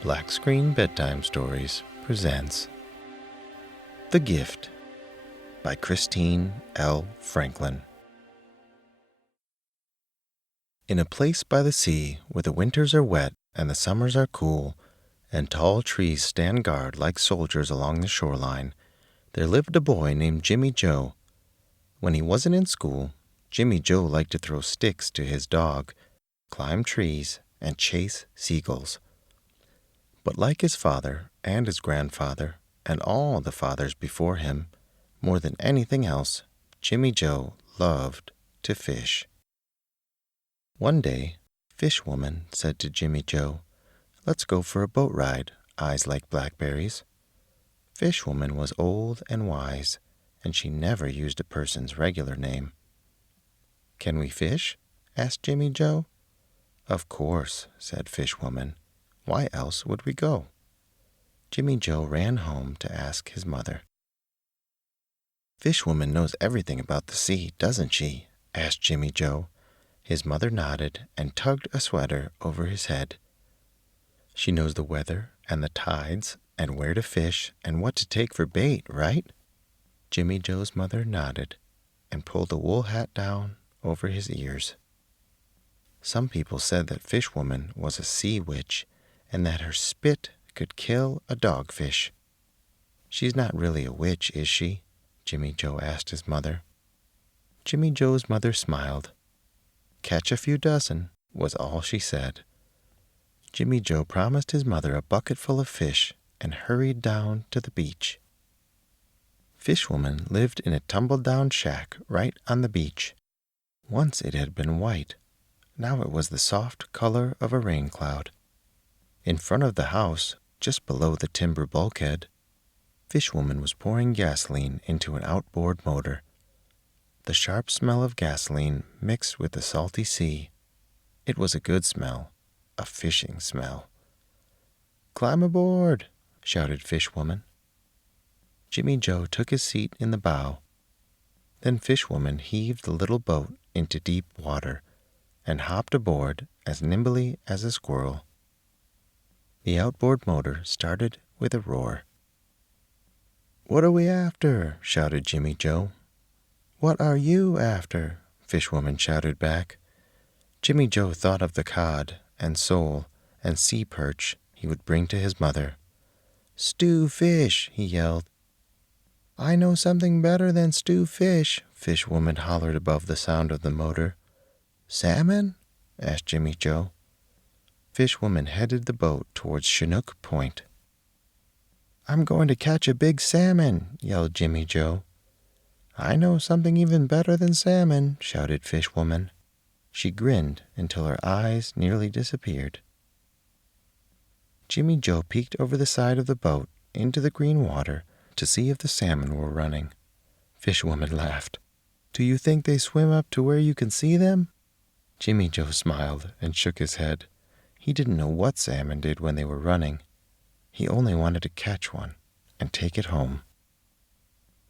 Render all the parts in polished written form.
Black Screen Bedtime Stories presents The Gift by Kristine L. Franklin. In a place by the sea where the winters are wet and the summers are cool, and tall trees stand guard like soldiers along the shoreline, there lived a boy named Jimmy Joe. When he wasn't in school, Jimmy Joe liked to throw sticks to his dog, climb trees, and chase seagulls. But like his father and his grandfather and all the fathers before him, more than anything else, Jimmy Joe loved to fish. One day, Fish Woman said to Jimmy Joe, "Let's go for a boat ride, eyes like blackberries." Fish Woman was old and wise, and she never used a person's regular name. "Can we fish?" asked Jimmy Joe. "Of course," said Fish Woman. "Why else would we go?" Jimmy Joe ran home to ask his mother. "Fish Woman knows everything about the sea, doesn't she?" asked Jimmy Joe. His mother nodded and tugged a sweater over his head. "She knows the weather and the tides and where to fish and what to take for bait, right?" Jimmy Joe's mother nodded and pulled a wool hat down over his ears. Some people said that Fish Woman was a sea witch and that her spit could kill a dogfish. "She's not really a witch, is she?" Jimmy Joe asked his mother. Jimmy Joe's mother smiled. "Catch a few dozen," was all she said. Jimmy Joe promised his mother a bucket full of fish and hurried down to the beach. Fish Woman lived in a tumble-down shack right on the beach. Once it had been white. Now it was the soft color of a rain cloud. In front of the house, just below the timber bulkhead, Fish Woman was pouring gasoline into an outboard motor. The sharp smell of gasoline mixed with the salty sea. It was a good smell, a fishing smell. "Climb aboard!" shouted Fish Woman. Jimmy Joe took his seat in the bow. Then Fish Woman heaved the little boat into deep water and hopped aboard as nimbly as a squirrel. The outboard motor started with a roar. "What are we after?" shouted Jimmy Joe. "What are you after?" Fish Woman shouted back. Jimmy Joe thought of the cod and sole and sea perch he would bring to his mother. "Stew fish!" he yelled. "I know something better than stew fish," Fish Woman hollered above the sound of the motor. "Salmon?" asked Jimmy Joe. Fish Woman headed the boat towards Chinook Point. "I'm going to catch a big salmon," yelled Jimmy Joe. "I know something even better than salmon," shouted Fish Woman. She grinned until her eyes nearly disappeared. Jimmy Joe peeked over the side of the boat into the green water to see if the salmon were running. Fish Woman laughed. "Do you think they swim up to where you can see them?" Jimmy Joe smiled and shook his head. He didn't know what salmon did when they were running. He only wanted to catch one and take it home.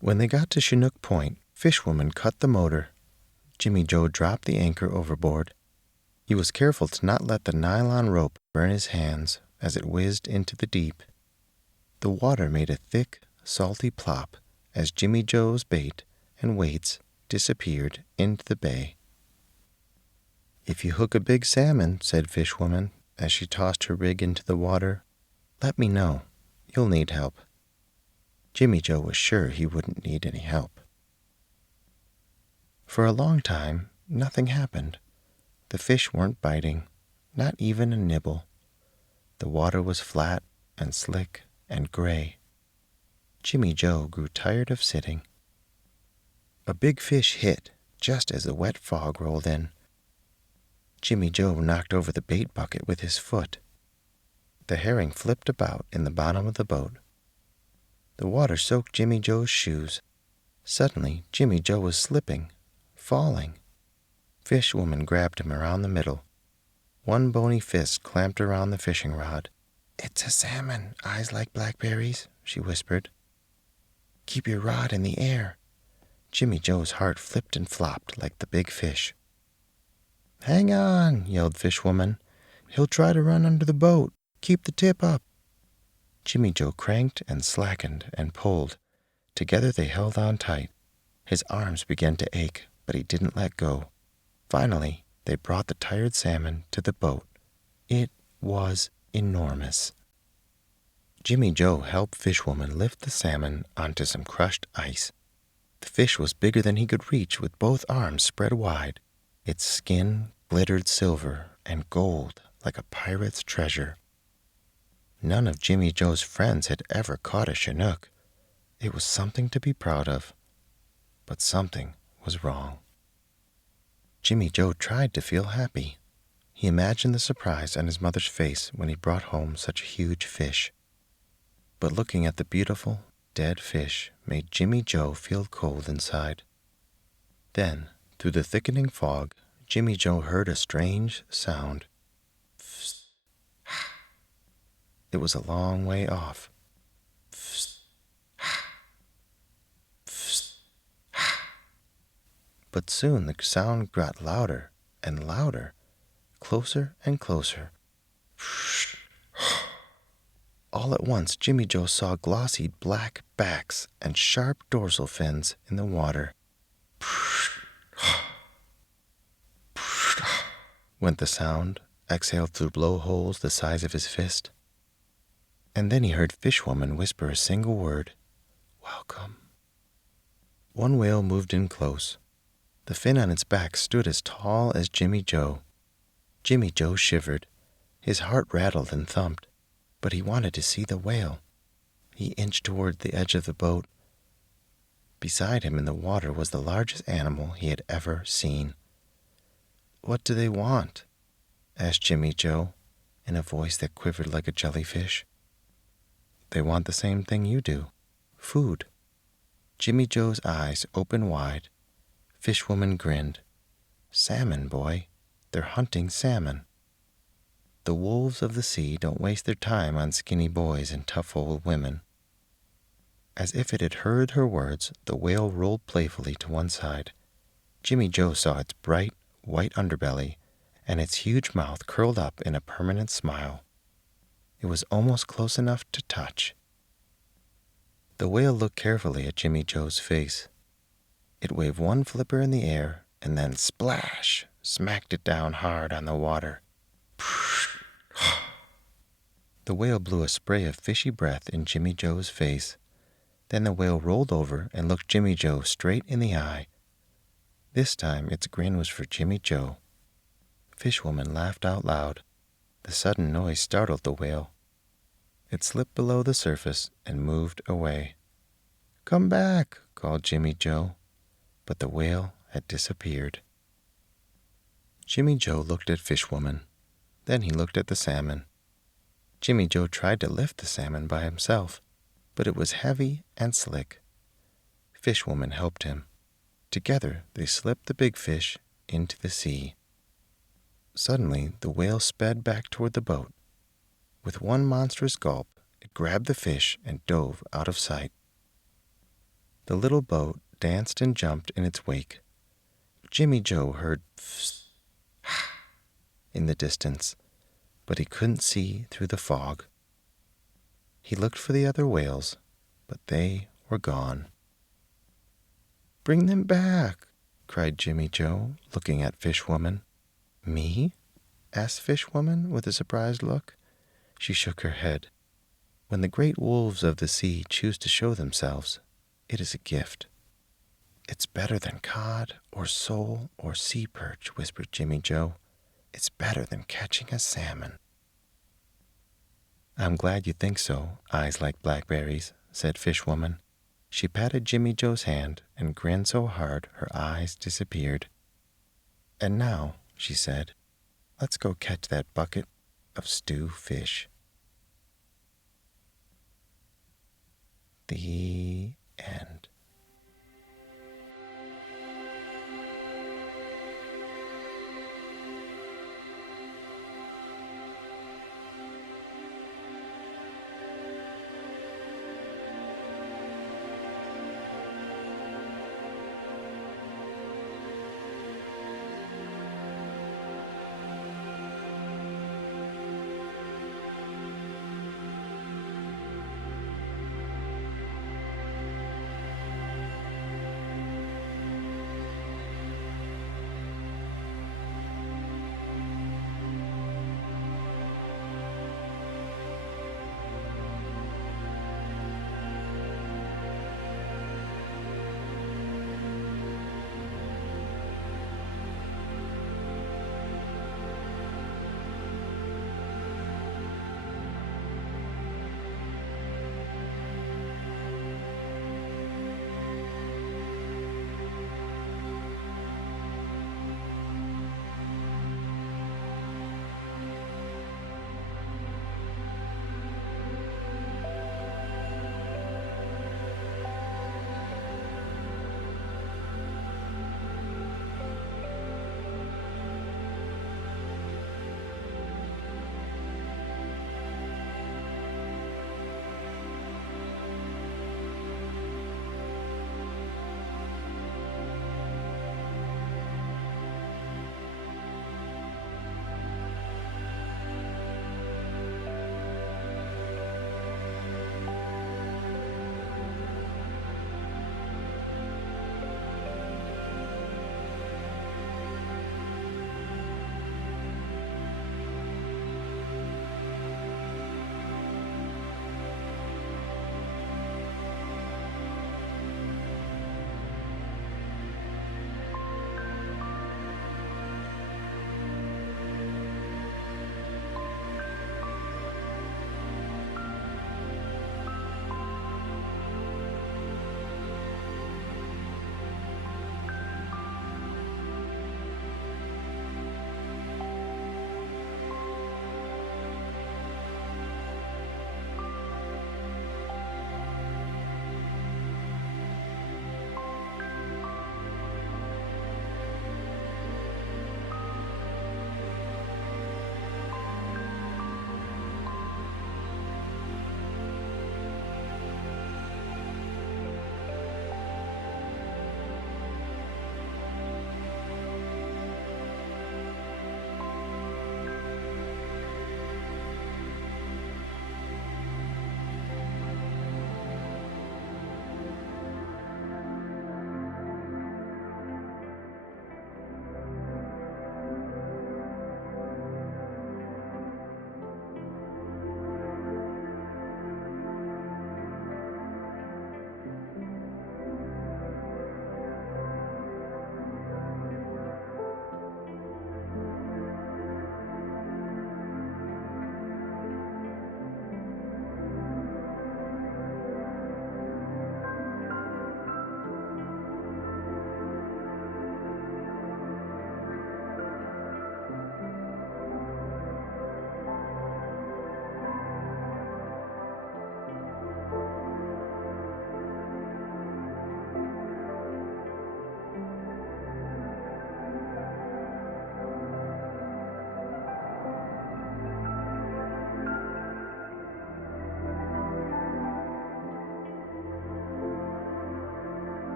When they got to Chinook Point, Fish Woman cut the motor. Jimmy Joe dropped the anchor overboard. He was careful to not let the nylon rope burn his hands as it whizzed into the deep. The water made a thick, salty plop as Jimmy Joe's bait and weights disappeared into the bay. "If you hook a big salmon," said Fish Woman as she tossed her rig into the water, "let me know. You'll need help." Jimmy Joe was sure he wouldn't need any help. For a long time, nothing happened. The fish weren't biting, not even a nibble. The water was flat and slick and gray. Jimmy Joe grew tired of sitting. A big fish hit just as the wet fog rolled in. Jimmy Joe knocked over the bait bucket with his foot. The herring flipped about in the bottom of the boat. The water soaked Jimmy Joe's shoes. Suddenly, Jimmy Joe was slipping, falling. Fish Woman grabbed him around the middle. One bony fist clamped around the fishing rod. "It's a salmon, eyes like blackberries," she whispered. "Keep your rod in the air." Jimmy Joe's heart flipped and flopped like the big fish. "Hang on," yelled Fish Woman. "He'll try to run under the boat. Keep the tip up." Jimmy Joe cranked and slackened and pulled. Together they held on tight. His arms began to ache, but he didn't let go. Finally, they brought the tired salmon to the boat. It was enormous. Jimmy Joe helped Fishwoman lift the salmon onto some crushed ice. The fish was bigger than he could reach with both arms spread wide. Its skin glittered silver and gold like a pirate's treasure. None of Jimmy Joe's friends had ever caught a Chinook. It was something to be proud of, but something was wrong. Jimmy Joe tried to feel happy. He imagined the surprise on his mother's face when he brought home such a huge fish. But looking at the beautiful, dead fish made Jimmy Joe feel cold inside. Then, through the thickening fog, Jimmy Joe heard a strange sound. It was a long way off. But soon the sound got louder and louder, closer and closer. All at once, Jimmy Joe saw glossy black backs and sharp dorsal fins in the water. Went the sound, exhaled through blowholes the size of his fist. And then he heard Fishwoman whisper a single word, "Welcome." One whale moved in close. The fin on its back stood as tall as Jimmy Joe. Jimmy Joe shivered. His heart rattled and thumped, but he wanted to see the whale. He inched toward the edge of the boat. Beside him in the water was the largest animal he had ever seen. "What do they want?" asked Jimmy Joe, in a voice that quivered like a jellyfish. "They want the same thing you do, food." Jimmy Joe's eyes opened wide. Fishwoman grinned. "Salmon, boy. They're hunting salmon." The wolves of the sea don't waste their time on skinny boys and tough old women. As if it had heard her words, the whale rolled playfully to one side. Jimmy Joe saw its bright, white underbelly, and its huge mouth curled up in a permanent smile. It was almost close enough to touch. The whale looked carefully at Jimmy Joe's face. It waved one flipper in the air and then splash, smacked it down hard on the water. The whale blew a spray of fishy breath in Jimmy Joe's face. Then the whale rolled over and looked Jimmy Joe straight in the eye. This time its grin was for Jimmy Joe. Fishwoman laughed out loud. The sudden noise startled the whale. It slipped below the surface and moved away. "Come back," called Jimmy Joe, but the whale had disappeared. Jimmy Joe looked at Fishwoman. Then he looked at the salmon. Jimmy Joe tried to lift the salmon by himself, but it was heavy and slick. Fishwoman helped him. Together they slipped the big fish into the sea. Suddenly the whale sped back toward the boat. With one monstrous gulp, it grabbed the fish and dove out of sight. The little boat danced and jumped in its wake. Jimmy Joe heard in the distance, but he couldn't see through the fog. He looked for the other whales, but they were gone. "Bring them back," cried Jimmy Joe, looking at Fishwoman. "Me?" asked Fishwoman with a surprised look. She shook her head. "When the great wolves of the sea choose to show themselves, it is a gift." "It's better than cod or sole or sea perch," whispered Jimmy Joe. "It's better than catching a salmon." "I'm glad you think so, eyes like blackberries," said Fishwoman. She patted Jimmy Joe's hand and grinned so hard her eyes disappeared. "And now," she said, "let's go catch that bucket of stew fish." The end.